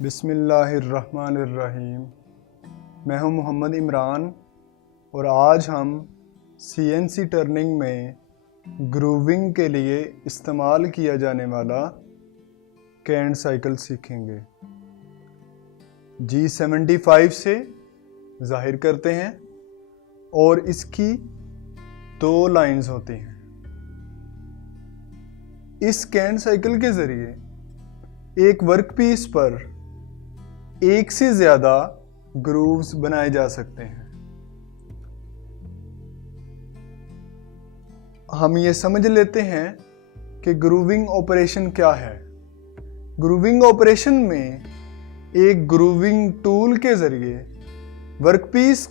बिस्मिल्लाहिर्रहमानिर्रहीम। मैं हूं मोहम्मद इमरान और आज हम CNC टर्निंग में ग्रूविंग के लिए इस्तेमाल किया जाने वाला कैंट साइकिल सीखेंगे। G75 से ज़ाहिर करते हैं और इसकी 2 लाइंस होती हैं। इस कैंट साइकिल के ज़रिए एक वर्कपीस पर एक से ज़्यादा ग्रूव्स बनाए जा सकते हैं। हम ये समझ लेते हैं कि ग्रूविंग ऑपरेशन क्या है। ग्रूविंग ऑपरेशन में एक ग्रूविंग टूल के ज़रिए वर्कपीस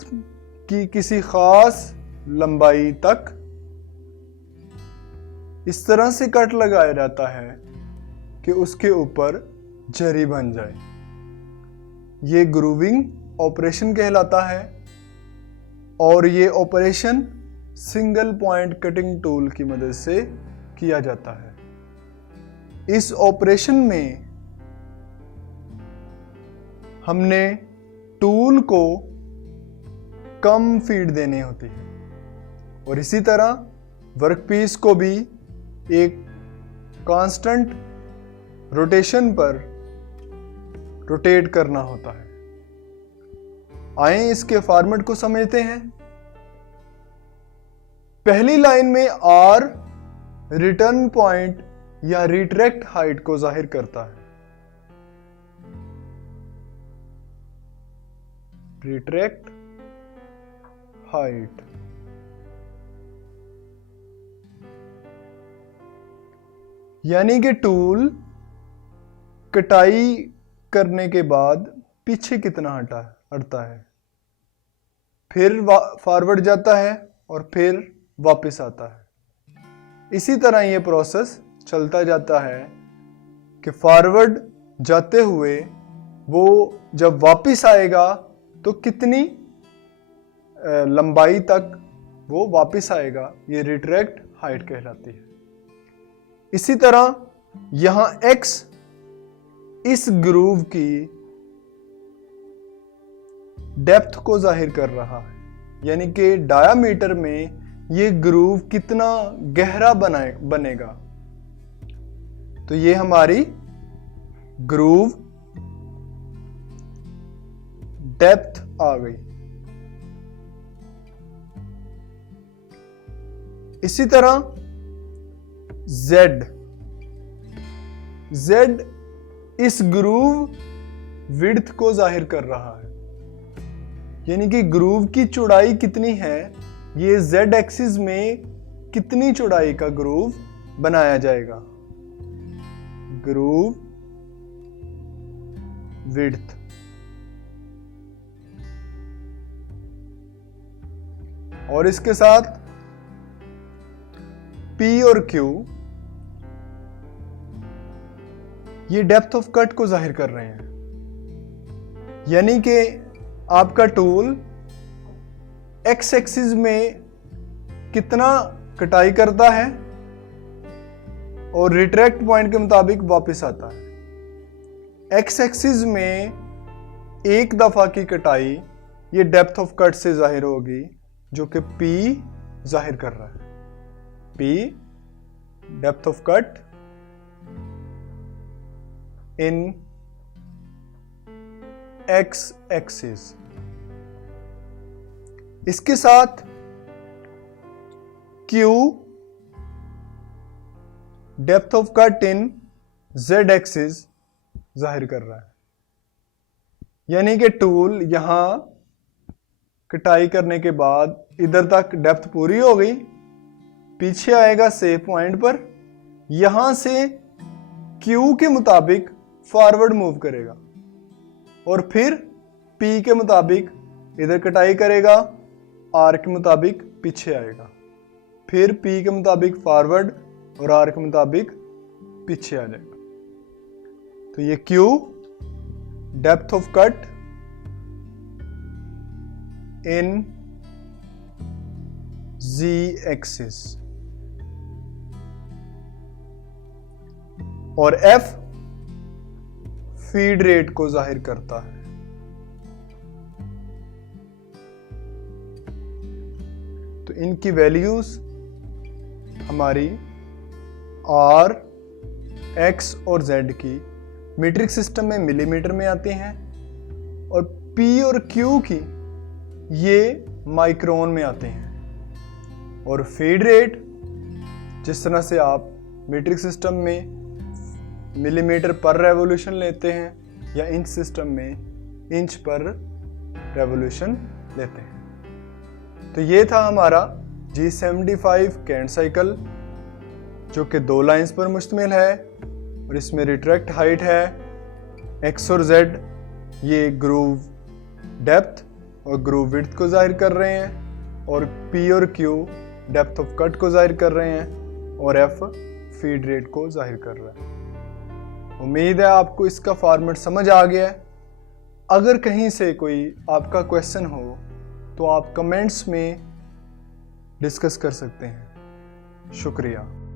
की किसी ख़ास लंबाई तक इस तरह से कट लगाया जाता है कि उसके ऊपर झरी बन जाए। ये ग्रूविंग ऑपरेशन कहलाता है और ये operation single point cutting tool की मदद से किया जाता है। इस ऑपरेशन में हमने टूल को कम फीड देनी होती है और इसी तरह वर्कपीस को भी एक कांस्टेंट रोटेशन पर रोटेट करना होता है। आइए इसके फॉर्मेट को समझते हैं। पहली लाइन में R रिटर्न पॉइंट या रिट्रैक्ट हाइट को जाहिर करता है। रिट्रैक्ट हाइट यानी कि टूल कटाई करने के बाद पीछे कितना हटता है, फिर फॉरवर्ड जाता है और फिर वापस आता है। इसी तरह ये प्रोसेस चलता जाता है कि फॉरवर्ड जाते हुए वो जब वापस आएगा तो कितनी लंबाई तक वो वापस आएगा, ये रिट्रैक्ट हाइट कहलाती है। इसी तरह यहां X इस ग्रूव की डेप्थ को जाहिर कर रहा है, यानी कि डायामीटर में ये ग्रूव कितना गहरा बनेगा। तो ये हमारी ग्रूव डेप्थ आ गई। इसी तरह Z इस ग्रूव विड्थ को जाहिर कर रहा है, यानी कि ग्रूव की चौड़ाई कितनी है, ये Z एक्सिस में कितनी चौड़ाई का ग्रूव बनाया जाएगा। Groove width. और इसके साथ P और Q ये डेप्थ ऑफ कट को जाहिर कर रहे हैं, यानी कि आपका टूल X एक्सिस में कितना कटाई करता है और रिट्रैक्ट पॉइंट के मुताबिक वापस आता है। X एक्सिस में एक दफा की कटाई ये डेप्थ ऑफ कट से जाहिर होगी, जो कि P जाहिर कर रहा है। P depth of cut in X axis. इसके साथ Q depth of cut in Z axis जाहिर कर रहा है, यानी कि टूल यहां कटाई करने के बाद इधर तक डेप्थ पूरी हो गई, पीछे आएगा सेफ पॉइंट पर, यहां से Q के मुताबिक फॉरवर्ड मूव करेगा और फिर P के मुताबिक इधर कटाई करेगा, R के मुताबिक पीछे आएगा, फिर P के मुताबिक फॉरवर्ड और R के मुताबिक पीछे आ जाएगा। तो ये Q depth of cut in Z axis और F फीड रेट को जाहिर करता है। तो इनकी वैल्यूज हमारी R, X और Z की मीट्रिक सिस्टम में मिलीमीटर में आती हैं और P और Q की ये माइक्रोन में आते हैं। और फीड रेट जिस तरह से आप मीट्रिक सिस्टम में मिलीमीटर पर रेवोल्यूशन लेते हैं या इंच सिस्टम में इंच पर रेवोल्यूशन लेते हैं। तो ये था हमारा G75 कैंट साइकिल जो कि 2 लाइंस पर मुश्तमिल है और इसमें रिट्रैक्ट हाइट है X और Z, ये ग्रूव डेप्थ और ग्रूव विड्थ को जाहिर कर रहे हैं और P और Q डेप्थ ऑफ कट को जाहिर कर रहे हैं और F फीड रेट को जाहिर कर रहा है। उम्मीद है आपको इसका फॉर्मेट समझ आ गया है। अगर कहीं से कोई आपका क्वेश्चन हो तो आप कमेंट्स में डिस्कस कर सकते हैं। शुक्रिया।